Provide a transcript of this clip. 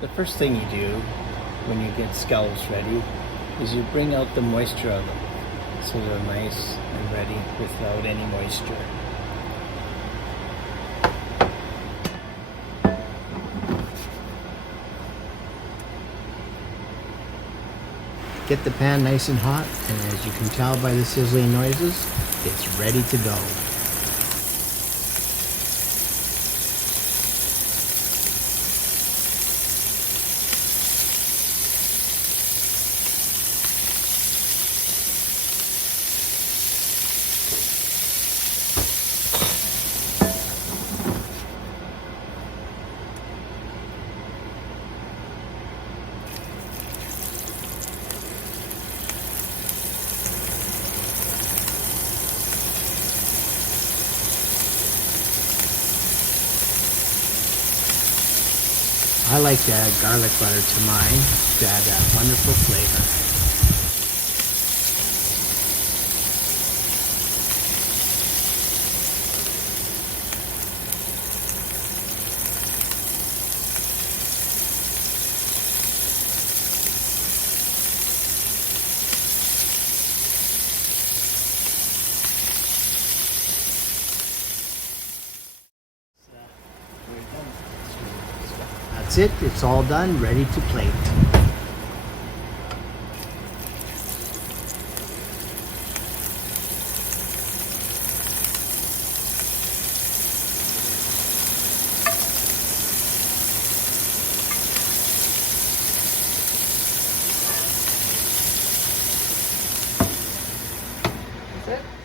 The first thing you do when you get scallops ready is you bring out the moisture of them so they're nice and ready without any moisture. Get the pan nice and hot, and as you can tell by the sizzling noises, it's ready to go. I like to add garlic butter to mine to add that wonderful flavor. That's it, it's all done, ready to plate. That's it?